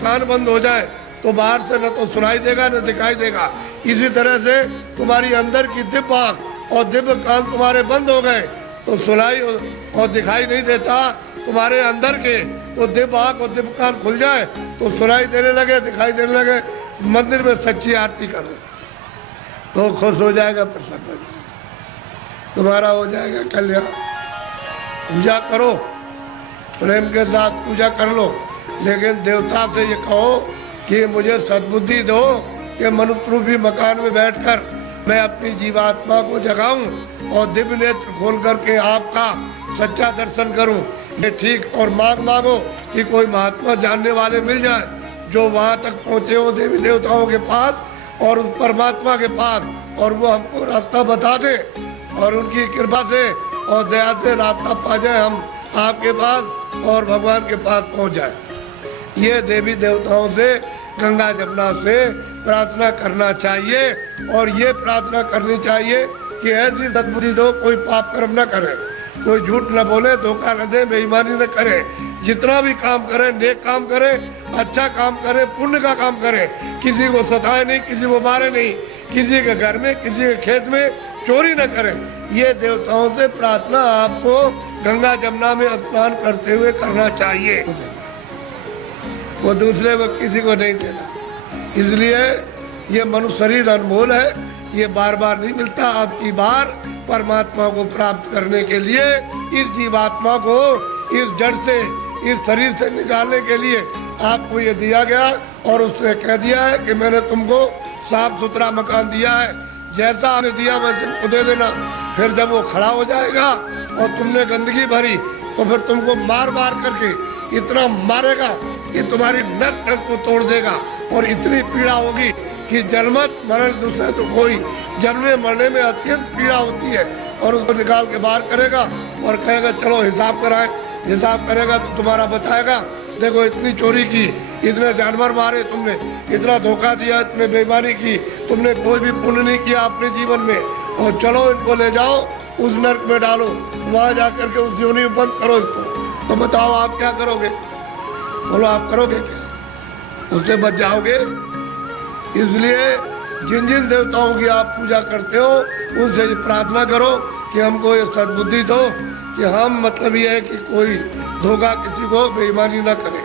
कान बंद हो जाए तो बाहर से न तो सुनाई देगा न दिखाई देगा। इसी तरह से तुम्हारी अंदर की दिव्य आंख और दिव्य कान तुम्हारे बंद हो गए तो सुनाई और दिखाई नहीं देता। तुम्हारे अंदर के वो दिव्य आंख और दिव्य कान खुल जाए तो सुनाई देने लगे, दिखाई देने लगे। मंदिर में सच्ची आरती करो तो खुश हो जाएगा, प्रसन्न हो जाएगा, तुम्हारा हो जाएगा कल्याण। पूजा करो, प्रेम के साथ पूजा कर लो, लेकिन देवता से ये कहो कि मुझे सद्बुद्धि दो कि मनुष्य रूपी मकान में बैठकर मैं अपनी जीवात्मा को जगाऊं और दिव्य नेत्र खोल करके आपका सच्चा दर्शन करूं। ये ठीक। और मांगो कि कोई महात्मा जानने वाले मिल जाए जो वहां तक पहुंचे हो देवी देवताओं के पास और उस परमात्मा के पास, और वो हमको रास्ता बता दे, और उनकी कृपा से और दया से रास्ता पा जाए हम आपके पास और भगवान के पास पहुंच जाए। ये देवी देवताओं से, गंगा जमुना से प्रार्थना करना चाहिए। और ये प्रार्थना करनी चाहिए कि ऐसी सद्बुद्धि दो, कोई पाप कर्म न करे, कोई झूठ न बोले, धोखा न दे, बेईमानी न करे। जितना भी काम करे, नेक काम करे, अच्छा काम करे, पुण्य का काम करे, किसी को सताए नहीं, किसी को मारे नहीं, किसी के घर में, किसी के खेत में चोरी न करे। ये देवताओं से प्रार्थना आपको गंगा जमुना में स्नान करते हुए करना चाहिए। वो दूसरे को किसी को नहीं देना। इसलिए ये मनुष्य शरीर अनमोल है, ये बार बार नहीं मिलता। आपकी बार परमात्मा को प्राप्त करने के लिए इस जीवात्मा को इस जड़ से, इस शरीर से निकालने के लिए आपको ये दिया गया। और उसने कह दिया है कि मैंने तुमको साफ सुथरा मकान दिया है, जैसा आपने दिया मैं तुमको दे देना। फिर जब वो खड़ा हो जाएगा और तुमने गंदगी भरी तो फिर तुमको मार मार करके इतना मारेगा कि तुम्हारी नस नस को तोड़ देगा, और इतनी पीड़ा होगी कि जन्मत मरण दूसरे तो कोई, जन्मने मरने में अत्यंत पीड़ा होती है। और उसको निकाल के बाहर करेगा और कहेगा चलो हिसाब कराएं। हिसाब करेगा तो तुम्हारा बताएगा, देखो इतनी चोरी की, इतने जानवर मारे तुमने, इतना धोखा दिया, इतने बेईमानी की, तुमने कोई भी पुण्य नहीं किया अपने जीवन में, और चलो इनको ले जाओ उस नर्क में डालो, वहाँ जा करके उस योनि में बंद करो इसको। तो बताओ आप क्या करोगे? बोलो आप करोगे क्या? उससे बच जाओगे। इसलिए जिन जिन देवताओं की आप पूजा करते हो उनसे प्रार्थना करो कि हमको ये सद्बुद्धि दो कि हम, मतलब ये है कि कोई धोखा, किसी को बेईमानी न करे,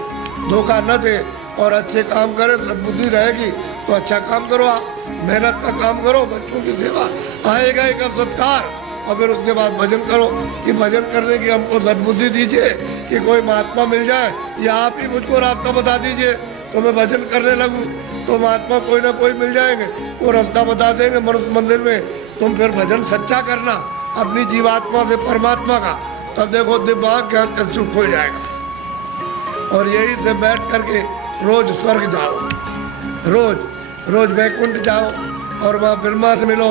धोखा न दे, और अच्छे काम करे। सद्बुद्धि रहेगी तो अच्छा काम करो, आप मेहनत का काम करो, बच्चों की सेवा, आएगा एक सत्कार, और फिर उसके बाद भजन करो कि भजन करने की हमको सद्बुद्धि दीजिए कि कोई महात्मा मिल जाए, या आप ही मुझको रास्ता बता दीजिए तो मैं भजन करने लगूं। तो महात्मा कोई ना कोई मिल जाएंगे, वो रास्ता बता देंगे मनुष्य मंदिर में। तुम फिर भजन सच्चा करना अपनी जीवात्मा से परमात्मा का, तब देखो दिमाग ज्ञान चक्षु खुल जाएगा। और यही से बैठ करके रोज स्वर्ग जाओ, रोज वैकुंठ जाओ, और वहाँ ब्रह्मा से मिलो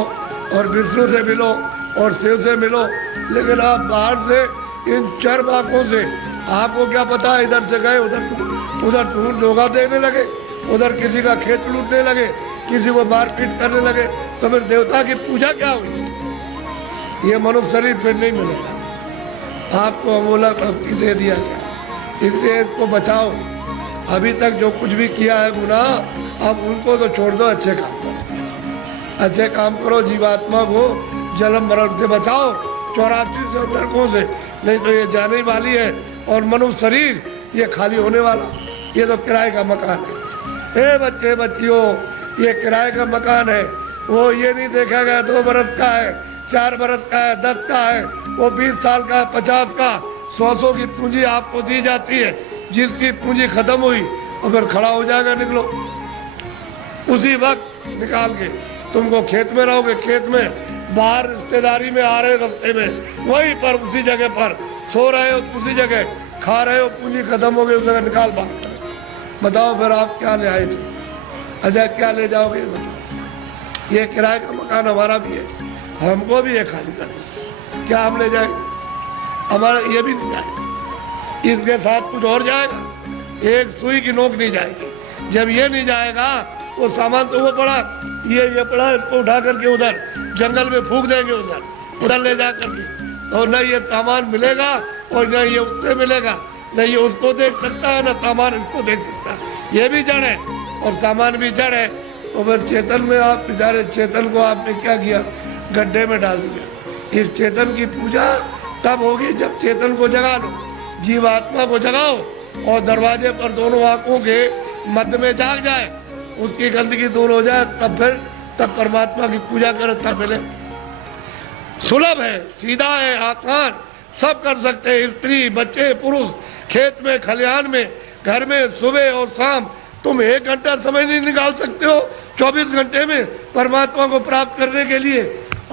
और विष्णु से मिलो और शिव से मिलो। लेकिन आप बाहर से इन चार बातों से आपको क्या पता, इधर से गए उधर धोखा देने लगे, उधर किसी का खेत लूटने लगे, किसी को मारपीट करने लगे, तो फिर देवता की पूजा क्या हुई? ये मनुष्य शरीर फिर नहीं मिलेगा। आपको अमूलक भक्ति दे दिया गया, इसलिए इसको बचाओ। अभी तक जो कुछ भी किया है गुनाह, अब उनको तो छोड़ दो, अच्छे काम करो, अच्छे काम करो, जीवात्मा को जन्म मरण से बचाओ, 84 से नरकों से, नहीं तो ये जाने वाली है। और मनुष्य शरीर ये खाली होने वाला, ये तो किराए का मकान है। बच्चे बच्चियों, ये किराए का मकान है। वो ये नहीं देखा गया 2 बरस का है, 4 बरस का है, 10 का है, वो 20 साल का, 50 का, 100 की पूंजी आपको दी जाती है। जिसकी पूंजी खत्म हुई और फिर खड़ा हो जाएगा, निकलो। उसी वक्त निकाल के तुमको खेत में रहोगे, खेत में बाहर रिश्तेदारी में आ रहे रास्ते में, वहीं पर उसी जगह पर सो रहे हो, उसी जगह खा रहे हो, पूंजी खत्म हो गई, उस जगह निकाल बांटते। बताओ फिर आप क्या ले आए थे? अजय क्या ले जाओगे बताओ? ये किराए का मकान हमारा भी है, हमको भी ये खाली करना, क्या हम ले जाएंगे? हमारा ये भी नहीं जाएगा, इसके साथ कुछ और जाएगा, एक सुई की नोक नहीं जाएगी। जब ये नहीं जाएगा वो सामान तो वो पड़ा, ये पड़ा, इसको उठा करके उधर जंगल में फूंक देंगे, उधर ले जा करके, और न ये सामान मिलेगा और न ये उससे मिलेगा, न ये उसको देख सकता है, न सामान इसको देख सकता है। ये भी जड़ है और सामान भी जड़ है। और फिर चेतन में आप बेचारे चेतन को आपने क्या किया? गड्ढे में डाल दिया। इस चेतन की पूजा तब होगी जब चेतन को जगा लो, जीवात्मा को जगाओ और दरवाजे पर दोनों आंखों के मध्य में जाग जाए, उसकी गंदगी दूर हो जाए, तब परमात्मा की पूजा करें, तब मिले। सुलभ है, सीधा है, आसान, सब कर सकते हैं, स्त्री बच्चे पुरुष, खेत में खलिहान में, घर में, सुबह और शाम। तुम 1 घंटा समय नहीं निकाल सकते हो 24 घंटे में परमात्मा को प्राप्त करने के लिए?